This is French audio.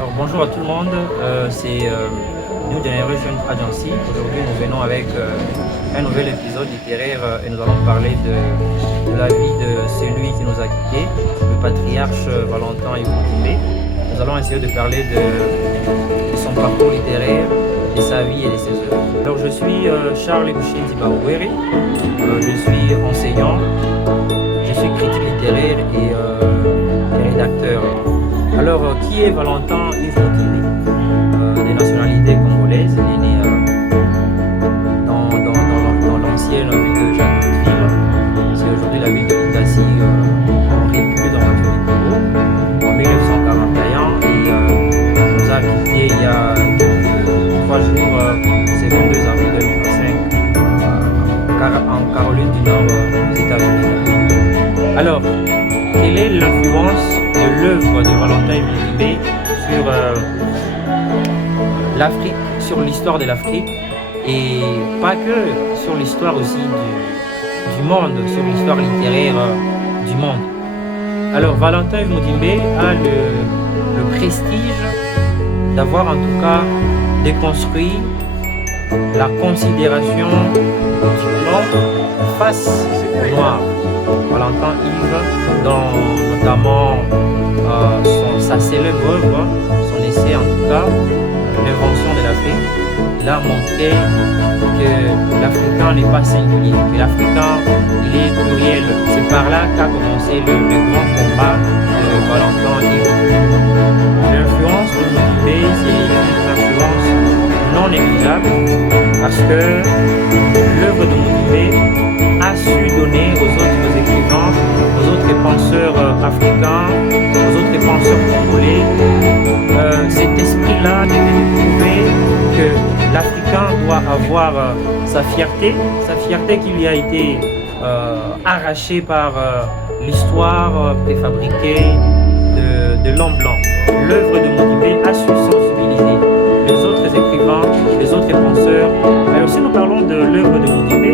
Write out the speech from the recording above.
Alors bonjour à tout le monde, c'est New Generation Agency. Aujourd'hui nous venons avec un nouvel épisode littéraire et nous allons parler de la vie de celui qui nous a quittés, le patriarche Valentin Iboumbé. Nous allons essayer de parler de son parcours littéraire, de sa vie et de ses œuvres. Alors je suis Charles Boucher Dibaouere, je suis enseignant, je suis critique littéraire et rédacteur. Alors, qui est Valentin Iboumbé? Des nationalités congolaises, il est né dans l'ancienne ville de Jacques-Ville. C'est aujourd'hui la ville de Litassi, en République démocratique du Congo, en 1941. Et il nous a quittés il y a 3 jours, c'est 22 avril 2025, en Caroline du Nord, aux États-Unis. Alors, quelle est l'influence de l'œuvre de Valentin Iboumbé sur l'Afrique, sur l'histoire de l'Afrique, et pas que sur l'histoire aussi du monde, sur l'histoire littéraire du monde. Alors Valentin Iboumbé a le prestige d'avoir en tout cas déconstruit la considération du blanc face au noir. Valentin Yves, dans notamment sa célèbre œuvre, son essai en tout cas, l'invention de l'Afrique, il a montré que l'Africain n'est pas singulier, que l'Africain il est pluriel. C'est par là qu'a commencé le grand combat de Valentin Yves. L'influence de Iboumbé, c'est une influence non négligeable parce que l'œuvre de Iboumbé a su donner aux autres écrivains, aux autres penseurs africains, aux autres penseurs congolais, cet esprit-là de prouver que l'Africain doit avoir sa fierté qui lui a été arrachée par l'histoire préfabriquée de l'homme blanc. L'œuvre de Iboumbé a su sensibiliser les autres écrivains, les autres penseurs. Alors si nous parlons de l'œuvre de Iboumbé,